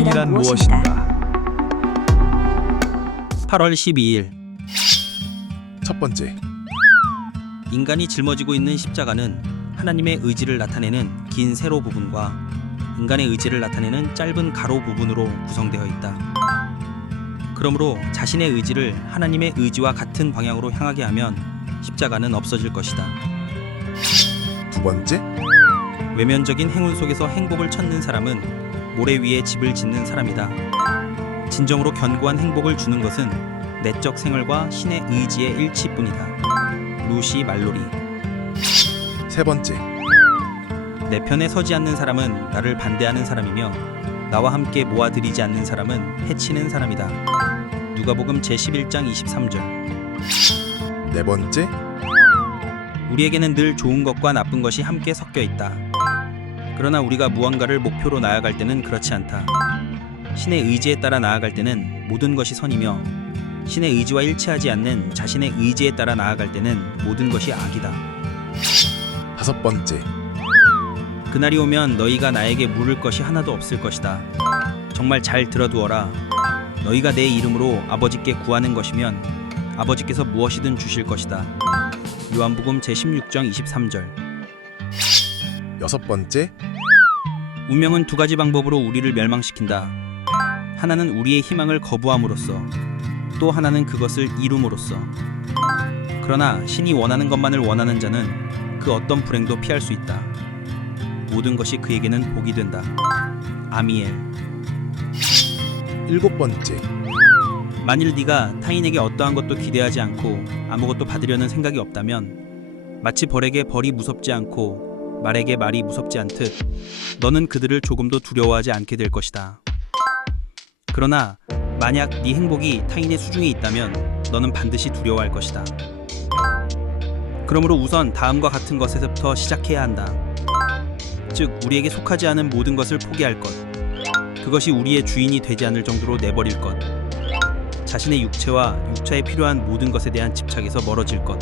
불행이란 무엇인가? 8월 12일 첫 번째, 인간이 짊어지고 있는 십자가는 하나님의 의지를 나타내는 긴 세로 부분과 인간의 의지를 나타내는 짧은 가로 부분으로 구성되어 있다. 그러므로 자신의 의지를 하나님의 의지와 같은 방향으로 향하게 하면 십자가는 없어질 것이다. 두 번째, 외면적인 행운 속에서 행복을 찾는 사람은 모래 위에 집을 짓는 사람이다. 진정으로 견고한 행복을 주는 것은 내적 생활과 신의 의지의 일치뿐이다. 루시 말로리 세 번째, 내 편에 서지 않는 사람은 나를 반대하는 사람이며 나와 함께 모아들이지 않는 사람은 해치는 사람이다. 누가복음 제11장 23절 네 번째, 우리에게는 늘 좋은 것과 나쁜 것이 함께 섞여 있다. 그러나 우리가 무언가를 목표로 나아갈 때는 그렇지 않다. 신의 의지에 따라 나아갈 때는 모든 것이 선이며 신의 의지와 일치하지 않는 자신의 의지에 따라 나아갈 때는 모든 것이 악이다. 다섯 번째, 그날이 오면 너희가 나에게 물을 것이 하나도 없을 것이다. 정말 잘 들어두어라. 너희가 내 이름으로 아버지께 구하는 것이면 아버지께서 무엇이든 주실 것이다. 요한복음 제16장 23절. 여섯 번째, 운명은 두 가지 방법으로 우리를 멸망시킨다. 하나는 우리의 희망을 거부함으로써, 또 하나는 그것을 이룸으로써. 그러나 신이 원하는 것만을 원하는 자는 그 어떤 불행도 피할 수 있다. 모든 것이 그에게는 복이 된다. 아미엘. 일곱 번째, 만일 네가 타인에게 어떠한 것도 기대하지 않고 아무것도 받으려는 생각이 없다면 마치 벌에게 벌이 무섭지 않고 말에게 말이 무섭지 않듯 너는 그들을 조금도 두려워하지 않게 될 것이다. 그러나 만약 네 행복이 타인의 수중에 있다면 너는 반드시 두려워할 것이다. 그러므로 우선 다음과 같은 것에서부터 시작해야 한다. 즉 우리에게 속하지 않은 모든 것을 포기할 것. 그것이 우리의 주인이 되지 않을 정도로 내버릴 것. 자신의 육체와 육체에 필요한 모든 것에 대한 집착에서 멀어질 것.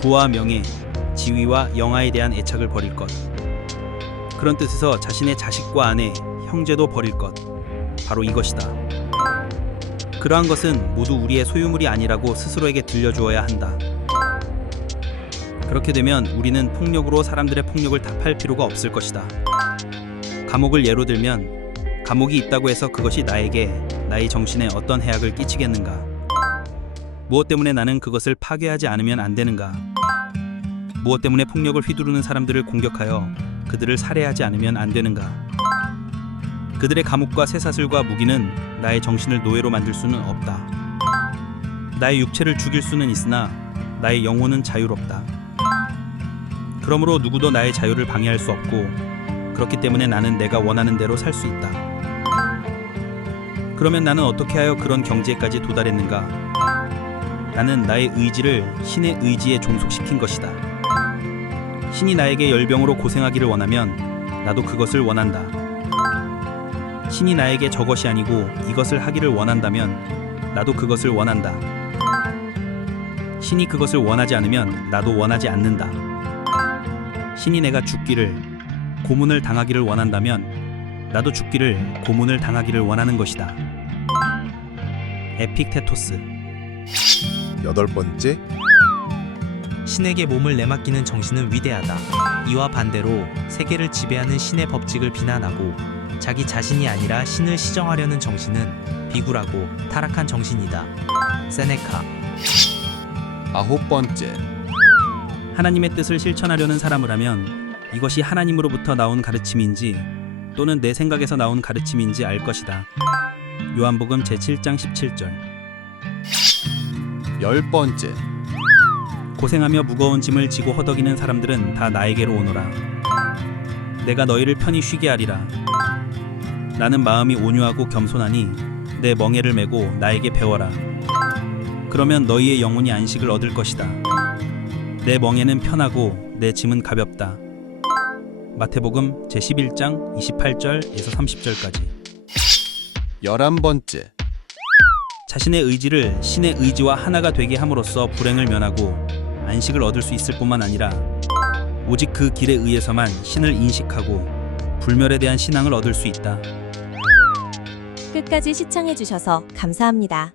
부와 명예, 지위와 영화에 대한 애착을 버릴 것. 그런 뜻에서 자신의 자식과 아내, 형제도 버릴 것. 바로 이것이다. 그러한 것은 모두 우리의 소유물이 아니라고 스스로에게 들려주어야 한다. 그렇게 되면 우리는 폭력으로 사람들의 폭력을 답할 필요가 없을 것이다. 감옥을 예로 들면 감옥이 있다고 해서 그것이 나에게 나의 정신에 어떤 해악을 끼치겠는가? 무엇 때문에 나는 그것을 파괴하지 않으면 안 되는가? 무엇 때문에 폭력을 휘두르는 사람들을 공격하여 그들을 살해하지 않으면 안 되는가? 그들의 감옥과 쇠사슬과 무기는 나의 정신을 노예로 만들 수는 없다. 나의 육체를 죽일 수는 있으나 나의 영혼은 자유롭다. 그러므로 누구도 나의 자유를 방해할 수 없고 그렇기 때문에 나는 내가 원하는 대로 살 수 있다. 그러면 나는 어떻게 하여 그런 경지에까지 도달했는가? 나는 나의 의지를 신의 의지에 종속시킨 것이다. 신이 나에게 열병으로 고생하기를 원하면 나도 그것을 원한다. 신이 나에게 저것이 아니고 이것을 하기를 원한다면 나도 그것을 원한다. 신이 그것을 원하지 않으면 나도 원하지 않는다. 신이 내가 죽기를 고문을 당하기를 원한다면 나도 죽기를 고문을 당하기를 원하는 것이다. 에픽테토스 여덟 번째, 신에게 몸을 내맡기는 정신은 위대하다. 이와 반대로 세계를 지배하는 신의 법칙을 비난하고 자기 자신이 아니라 신을 시정하려는 정신은 비굴하고 타락한 정신이다. 세네카 아홉 번째, 하나님의 뜻을 실천하려는 사람을 하면 이것이 하나님으로부터 나온 가르침인지 또는 내 생각에서 나온 가르침인지 알 것이다. 요한복음 제7장 17절 열 번째, 고생하며 무거운 짐을 지고 허덕이는 사람들은 다 나에게로 오너라. 내가 너희를 편히 쉬게 하리라. 나는 마음이 온유하고 겸손하니 내 멍에를 메고 나에게 배워라. 그러면 너희의 영혼이 안식을 얻을 것이다. 내 멍에는 편하고 내 짐은 가볍다. 마태복음 제11장 28절에서 30절까지. 열한 번째, 자신의 의지를 신의 의지와 하나가 되게 함으로써 불행을 면하고 안식을 얻을 수 있을 뿐만 아니라 오직 그 길에 의해서만 신을 인식하고 불멸에 대한 신앙을 얻을 수 있다. 끝까지 시청해주셔서 감사합니다.